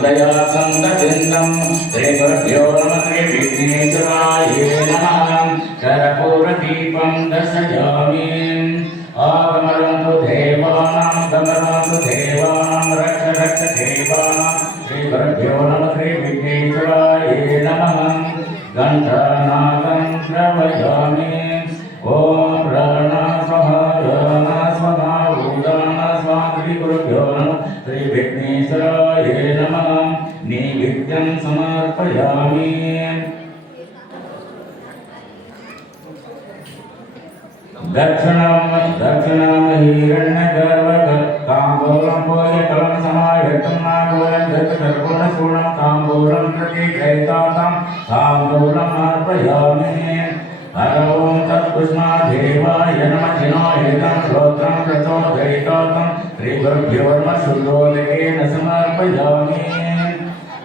హృదయాసందం శ్రీ గురుభ్యో నమ శ్రీ విఘ్నేశ్వరాయ నమః కర్పూరదీపం దశయామి ఆగమరంతు దేవానాం గమరంతు దేవానాం రక్ష రక్ష దేవానాం. శ్రీ గురుభ్యో నమ శ్రీ విఘ్నేశ్వరాయ विघ्नेशाय नमः। नैवेद्यं समर्पयामि। दक्षिणाम दक्षिणाम हिरण्यगर्भग ताम्बूलं पूयकलं समायतं नागोलं धृतगर्भोण शूणं ताम्बूलं प्रति त्रैतातां ताम्बूलम् अर्पयामि। कृष्णा देवाय नमः जिनो एतं श्रोत्रं कृतो दैकातं त्रिगुरुभ्योर्म शुद्धोदकेन समर्पयामि।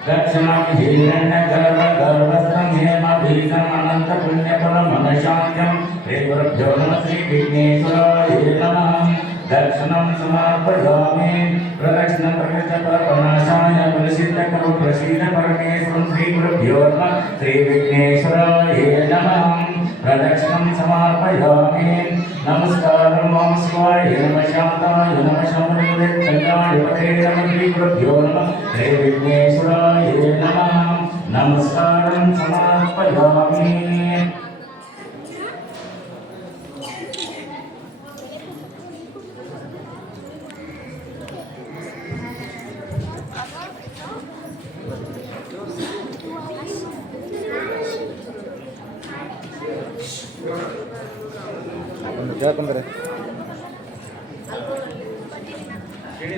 दक्षिणं हिरण्यगर्भगर्भस्थं हेमभीतम् अनन्तपुण्यफलं मनशान्त्यं त्रिगुरुभ्यो नमः श्रीविघ्नेश्वराय नमः दक्षिणं समर्पयामि। प्रदक्षिणं प्रकृतपरनाशाय प्रसिद्धकरो प्रसीदपरमेश्वरं श्रीगुरुभ्यो नमः श्रीविघ्नेश्वराय नमः प्रदक्षिणं समर्पयामि। नमस्कारं मम शिवाय नमः शान्ताय नमः शम्भुदे कल्याय पते नमः श्रीगुरुभ्यो नमः। हे विघ्नेश्वराय नमः। नमस्कारं समर्पयामि। ಹೇಳ್ಕೊಂಡ್ರಿ. ಹೇಳಿ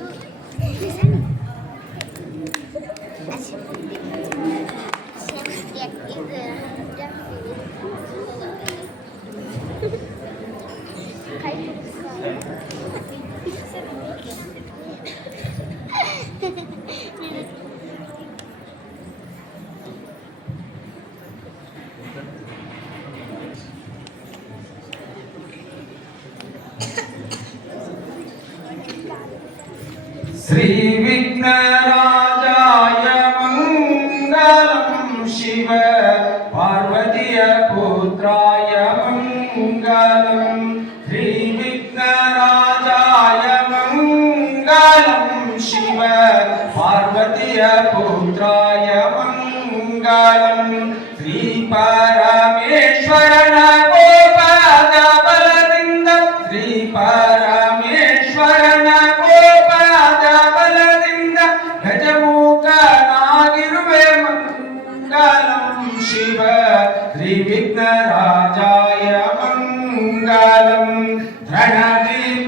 श्री विघ्नराजाय मङ्गलं शिव पार्वतीय पुत्राय मङ्गलं श्री विघ्नराजाय मङ्गलं शिव पार्वतीय पुत्राय मङ्गलं श्रीपा शिव त्रिविघ्नराजाय मङ्गलं प्रणतिम्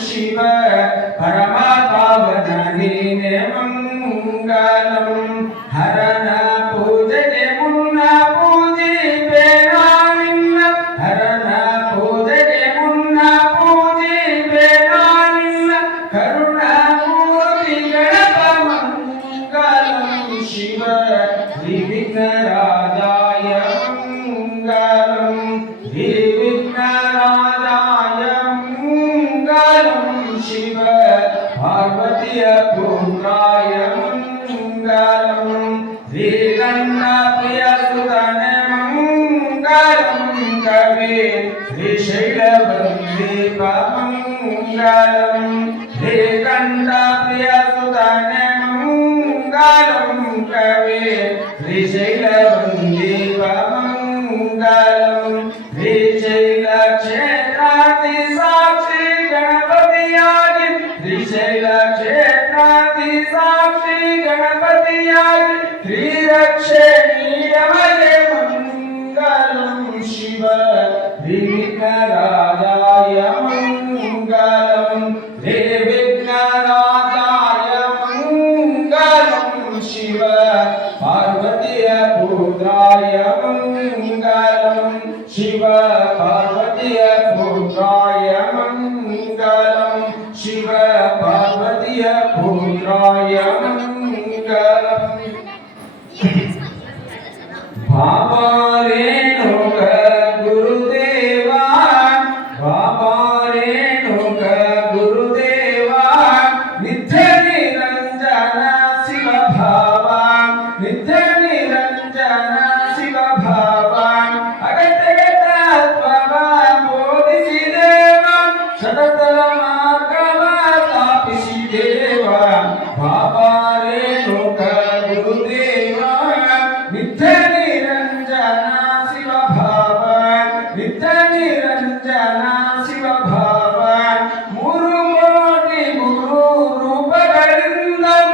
శివ పరమాత్మవదని మంగళం హరణ పూజనే మున్న పూజి పేరా నిన్న హరణ పూజనే మున్న పూజి పేరా నిన్న కరుణ మూర్తి గణప మంగళం శివ విఘ్న రాజాయ మంగళం కవి శ్రీశైలబంది పామంగళం శ్రీకంఠ ప్రియ సుతనమంగళం కవి శ్రీశైలబంది పామంగళం శ్రీశైల విఘ్నరాజాయ మంగళం హే విఘ్నరాజాయ మంగళం శివ పార్వతీయ పుత్రాయ మంగళం శివ పార్వతీయ పుత్రాయ మంగళం శివ పార్వతీయ పుత్రాయ మంగళం బాబా నిత్య నిరంజన శివ భవన్ నిత్య నిరంజన శివ భవన్ మూరు మోటి గురు రూపಗಳಿಂದಂ